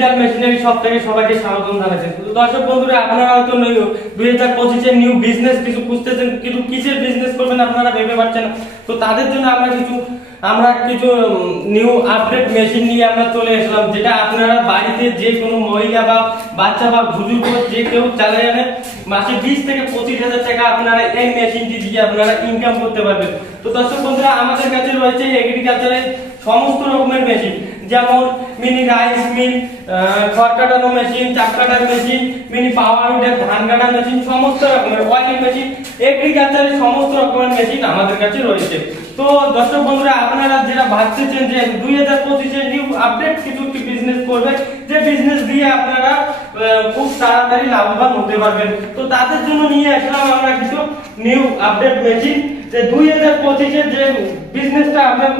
Digital machinery থেকে সবাইকে স্বাগতম জানাচ্ছি। তো দর্শক বন্ধুরা, আপনারা হয়তো দুই হাজার পঁচিশের নিউ বিজনেস কিছু খুঁজতেছেন, কিন্তু কিসের বিজনেস করবেন আপনারা ভেবে পাচ্ছেন। তো তাদের জন্য আমরা কিছু আমরা কিছু নিউ আপডেট মেশিন নিয়ে আমরা চলে এসলাম, যেটা আপনারা বাড়িতে যে কোনো মহিলা বা বাচ্চা বা বুজুর্গ যে কেউ চালিয়ে জানে মাসে বিশ থেকে পঁচিশ হাজার টাকা আপনারা এই মেশিনটি দিয়ে আপনারা ইনকাম করতে পারবেন। তো দর্শক বন্ধুরা, আমাদের কাছে রয়েছে এগ্রিকালচারের সমস্ত রকমের মেশিন যেমন মিনি রাইস মিল খড় কাটানো মেশিন চাপ কাটার মেশিন মিনি পাওয়ার উডের ধান কাটার মেশিন সমস্ত রকমের অয়েল মেশিন এগ্রিকালচারের সমস্ত রকমের মেশিন আমাদের কাছে রয়েছে। তো দর্শক বন্ধুরা, আপনারা যেটা ভাবতেছেন যে দুই হাজার পঁচিশে নিউ আপডেট কিছু বিজনেস করবে, যে বিজনেস দিয়ে আপনারা খুব তাড়াতাড়ি লাভবান হতে পারবেন। তো তাদের জন্য নিয়ে আসলাম আমরা কিছু নিউ আপডেট মেশিন যে দুই হাজার পঁচিশে যে বিজনেসটা আপনারা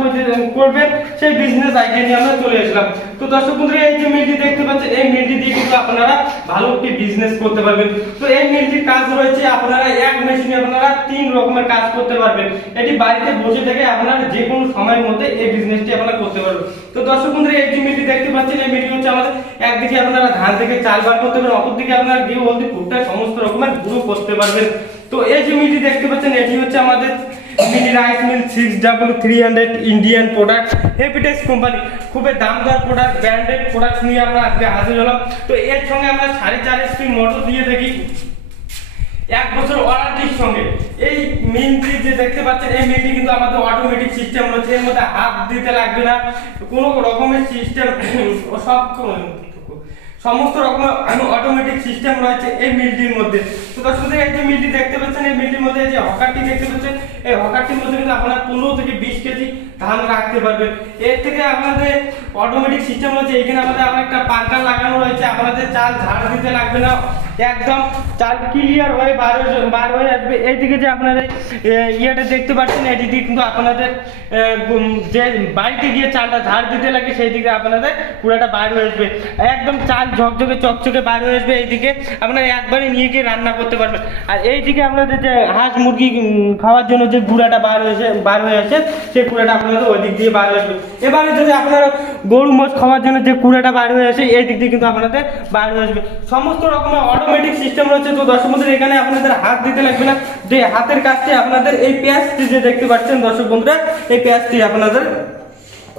করবেন, সেই বিজনেস আইডিয়া নিয়ে আমরা চলে আসলাম। তো দর্শক বন্ধুরা, এই যে মিলটি দেখতে পাচ্ছেন, এই মিলটি দিয়ে কিন্তু আপনারা ভালো একটি বিজনেস করতে পারবেন। তো এই মিলটির কাজ রয়েছে আপনারা এক মেশিনে আপনারা তিন রকমের কাজ করতে পারবেন। এটি বাড়িতে বসে থেকে আপনারা যে কোনো সময়ের মধ্যে এই বিজনেসটি আপনারা করতে পারবেন। তো দর্শক বন্ধুরা, এই যে মিলটি দেখতে পাচ্ছেন, এই মিলটি হচ্ছে আমাদের একদিকে আপনারা ধান থেকে চাল বার করতে পারবেন, অপরদিকে আপনারা গিয়ে হলদি, ভুট্টা, সমস্ত রকমের গুঁড়ো করতে পারবেন। তো এই যে মিলটি দেখতে পাচ্ছেন, এটি হচ্ছে আমাদের mini rice mill six double three hundred Indian product হেপিটেক্স company খুবই দামদার প্রোডাক্ট ব্র্যান্ডেড প্রোডাক্ট নিয়ে আমরা আজকে হাজির হলাম। তো এর সঙ্গে আমরা সাড়ে চার এসপি মোটর দিয়ে থাকি। এক বছর ওয়ারেন্টির সঙ্গে। এই মিলটি যে দেখতে পাচ্ছেন, এই মিলটি কিন্তু আমাদের অটোমেটিক সিস্টেম রয়েছে। এর মধ্যে হাত দিতে লাগবে না। কোনো রকমের সিস্টেম সব সমস্ত রকম অটোমেটিক সিস্টেম রয়েছে এই মিলটির মধ্যে। তো দর্শকদের এই যে মিলটি দেখতে পাচ্ছেন, এই মিলটির মধ্যে যে হকারটি দেখতে পাচ্ছেন, এই হকারটির মধ্যে কিন্তু আপনারা পনেরো থেকে বিশ কেজি ধান রাখতে পারবেন। এর থেকে আপনাদের অটোমেটিক সিস্টেম রয়েছে এখানে আমাদের আবার একটা পাঙ্কা লাগানো রয়েছে। আপনাদের চাল ঝাড় দিতে লাগবে না। একদম চাল ক্লিয়ার হয়ে বার বার হয়ে আসবে। এইদিকে যে আপনাদের ইয়েটা দেখতে পাচ্ছেন এটি দিয়ে কিন্তু আপনাদের যে বাড়িতে গিয়ে চালটা ঝাড় দিতে লাগে সেই দিকে আপনাদের পুরাটা বার হয়ে আসবে। একদম চাল ঝকঝকে, চকচকে বার হয়ে আসবে এইদিকে। আপনারা একবারে নিয়ে গিয়ে রান্না করতে পারবেন। আর এইদিকে আপনাদের যে হাঁস মুরগি খাওয়ার জন্য যে গুঁড়াটা বার হয়েছে বার হয়ে আছে সেই কুড়াটা আপনাদের ওই দিক দিয়ে বার হয়ে আসবে। এবারে যদি আপনারা গরু মোষ খাওয়ার জন্য যে কুড়াটা বার হয়ে আসে এই দিক দিয়ে কিন্তু আপনাদের বার হয়ে আসবে। সমস্ত রকমের অটোমেটিক সিস্টেম রয়েছে। তো দর্শক বন্ধুরা, এখানে আপনাদের হাত দিতে লাগবে না। যে হাতের কাজটি আপনাদের এই পেঁয়াজটি যে দেখতে পাচ্ছেন, দর্শক বন্ধুরা, এই পেঁয়াজটি আপনাদের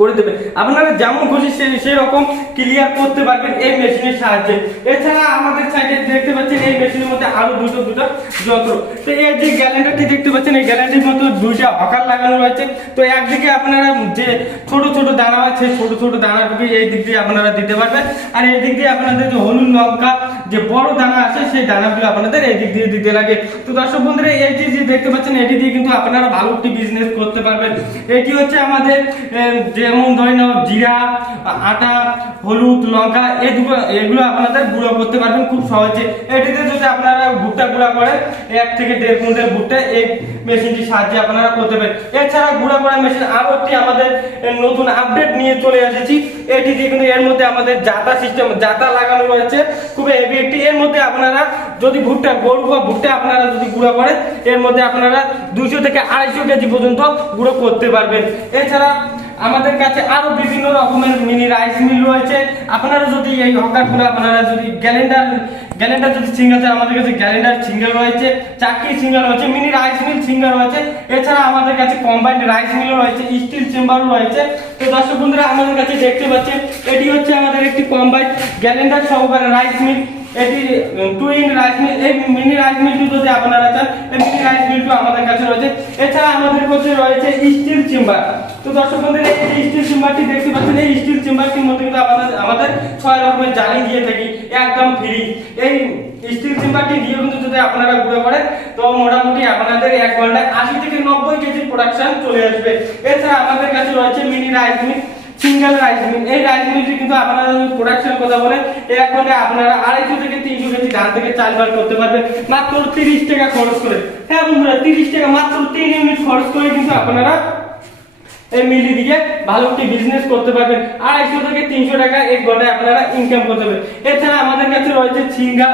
করে দেবে আপনারা যেমন খুশি সেই রকম ক্লিয়ার করতে পারবেন এই মেশিনের সাহায্যে। এছাড়া আমাদের সাইডে দেখতে পাচ্ছেন এই মেশিনের মধ্যে আরও দুটো দুটো যন্ত্র। তো এই যে গ্যালেন্ডারটি দেখতে পাচ্ছেন এই গ্যালেন্ডারির মধ্যে দুইটা হকার লাগানো রয়েছে। তো একদিকে আপনারা যে ছোট ছোট দানা আছে ছোট ছোট দানাটুকু এই দিক দিয়ে আপনারা দিতে পারবেন। আর এই দিক দিয়ে আপনাদের যে হলুদ লঙ্কা যে বড় দানা আছে সেই দানাগুলো আপনাদের এই দিক দিয়ে দিতে লাগে। তো দর্শক বন্ধুরা এই যে যে দেখতে পাচ্ছেন এটি দিয়ে কিন্তু আপনারা ভালো একটি বিজনেস করতে পারবেন। এটি হচ্ছে আমাদের আহ, যেমন ধরে নাও জিরা, আটা, হলুদ, লঙ্কা দুটো এগুলো আপনাদের গুঁড়ো করতে পারবেন খুব সহজে। এটিতে যদি আপনারা ভুট্টা গুঁড়া করেন এক থেকে দেড় কুইন্টাল ভুট্টা এই মেশিনটির সাহায্যে আপনারা করতে পারেন। এছাড়া গুঁড়া করা মেশিন আরও একটি আমাদের নতুন আপডেট নিয়ে চলে এসেছি। এটি দিয়ে কিন্তু এর মধ্যে আমাদের জাতা সিস্টেম জাতা লাগানো রয়েছে, খুব হেভি একটি। এর মধ্যে আপনারা যদি ভুট্টা, গরু বা ভুট্টা আপনারা যদি গুঁড়ো করেন, এর মধ্যে আপনারা দুশো থেকে আড়াইশো কেজি পর্যন্ত গুঁড়ো করতে পারবেন। এছাড়া আমাদের কাছে আরও বিভিন্ন রকমের মিনি রাইস মিল রয়েছে। আপনারা যদি এই হকার হকারগুলো আপনারা যদি গ্যালেন্ডার গ্যালেন্ডার যদি সিঙ্গেল চান আমাদের কাছে গ্যালেন্ডার সিঙ্গেল রয়েছে চাকরি সিঙ্গেল রয়েছে মিনি রাইস মিল সিঙ্গেল রয়েছে। এছাড়া আমাদের কাছে কম্বাইন্ড রাইস মিলও রয়েছে স্টিল চেম্বারও রয়েছে। তো দর্শক বন্ধুরা, আমাদের কাছে দেখতে পাচ্ছেন, এটি হচ্ছে আমাদের একটি কম্বাইন্ড গ্যালেন্ডার সহকারে রাইস মিল এটি টু ইন রাইস মিল এই মিনি রাইস মিলটি যদি আপনারা চান, এই মিনি রাইস আমাদের কাছে রয়েছে। এছাড়া আমাদের কাছে রয়েছে স্টিল চেম্বার তো দর্শক বন্ধুরা, এই স্টিল চেম্বারটি দেখতে পাচ্ছেন, এই স্টিল চেম্বারটির মধ্যে কিন্তু আমাদের আমাদের ছয় রকমের জালি দিয়ে থাকি, একদম ফ্রি এই স্টিল চেম্বারটি দিয়ে কিন্তু যদি আপনারা ঘুরে পড়েন, তো মোটামুটি আপনাদের এক ঘন্টায় আশি থেকে নব্বই কেজি প্রোডাকশন চলে আসবে। এছাড়া আমাদের কাছে রয়েছে mini rice mill single rice mill এই রাইস মিলটি কিন্তু আপনারা প্রোডাকশন কথা বলেন এক ঘন্টায় আপনারা আড়াইশো থেকে তিনশো কেজি ধান থেকে চাল বার করতে পারবেন মাত্র তিরিশ টাকা খরচ করে। হ্যাঁ বন্ধুরা, তিরিশ টাকা, মাত্র তিন ইউনিট খরচ করে কিন্তু আপনারা এই মিলি দিয়ে ভালো একটি বিজনেস করতে পারবেন। আড়াইশো থেকে তিনশো টাকা এক ঘন্টায় আপনারা ইনকাম করতে পারবেন। এছাড়া আমাদের কাছে রয়েছে ছিঙ্গা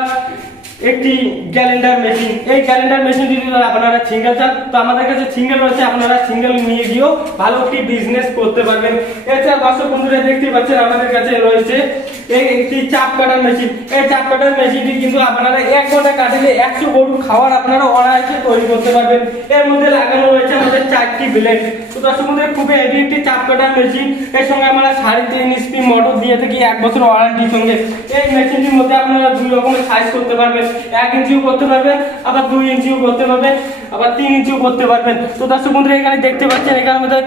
একটি ক্যালেন্ডার মেশিন এই ক্যালেন্ডার মেশিন যদি আপনারা সিঙ্গেল চান, তো আমাদের কাছে সিঙ্গেল রয়েছে, আপনারা সিঙ্গেল নিয়ে গিয়েও ভালো একটি বিজনেস করতে পারবেন। এছাড়া দর্শক বন্ধুরা, দেখতে পাচ্ছেন আমাদের কাছে রয়েছে এই একটি চাপ কাটার মেশিন এই চাপ কাটার মেশিনটি কিন্তু আপনারা এক ঘণ্টা কাটলে একশো গরু খাওয়ার আপনারা অনায়াসে তৈরি করতে পারবেন। এর মধ্যে লাগানো রয়েছে আমাদের চারটি ব্লেড তো দর্শক বন্ধুরা একটি চাপ কাটার মেশিন এর সঙ্গে আমরা সাড়ে তিন স্পি মোটর দিয়ে থাকি, এক বছর ওয়ারেন্টির সঙ্গে। এই মেশিনটির মধ্যে আপনারা দুই রকমের সাইজ করতে পারবেন। এক ইঞ্চিও করতে পারবেন, আবার দুই ইঞ্চিও করতে পারবেন, আবার তিন ইঞ্চিও করতে পারবেন। তো এখানে দেখতে পাচ্ছেন, এখানে আমাদের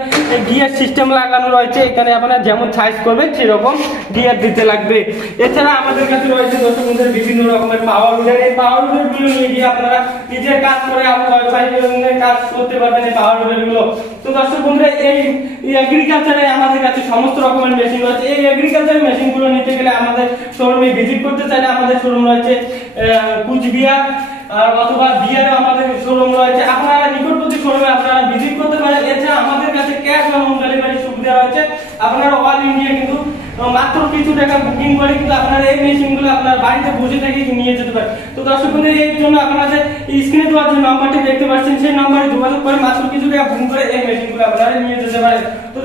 গিয়ার সিস্টেম লাগানো রয়েছে। এখানে আপনারা যেমন সাইজ করবেন, সেরকম গিয়ার দিতে লাগবে। এছাড়া আমাদের কাছে রয়েছে দর্শক বিভিন্ন রকমের পাওয়ার উডার এই পাওয়ার উডারগুলো নিয়ে গিয়ে আপনারা নিজের কাজ করে, আপনার কাজ করতে পারবেন এই পাওয়ার উডারগুলো তো দর্শক বন্ধুরা, এই এগ্রিকালচারে আমাদের কাছে সমস্ত রকমের মেশিন রয়েছে। এই এগ্রিকালচার মেশিনগুলো নিতে গেলে আমাদের শোরুমে ভিজিট করতে চাইলে আমাদের শোরুম রয়েছে কুচবিহার অথবা বিহারে আমাদের শোরুম রয়েছে। আপনারা নিকটবর্তী শোরুমে আপনারা ভিজিট করতে পারেন। এছাড়া আমাদের কাছে ক্যাশ অন ডেলিভারি সুবিধা রয়েছে। আপনারা অল ইন্ডিয়া মাত্র কিছু টাকা বুকিং করে কিন্তু আপনারা এই মেশিনগুলো আপনার বাড়িতে বসে থেকে নিয়ে যেতে পারেন। তো দর্শক বন্ধু এর জন্য আপনাদের স্ক্রিনে দেওয়া যে নাম্বারটি দেখতে পাচ্ছেন, সেই নাম্বারে যোগাযোগ করে মাত্র কিছু টাকা বুকিং করে এই মেশিনগুলো আপনারা নিয়ে যেতে পারেন। তো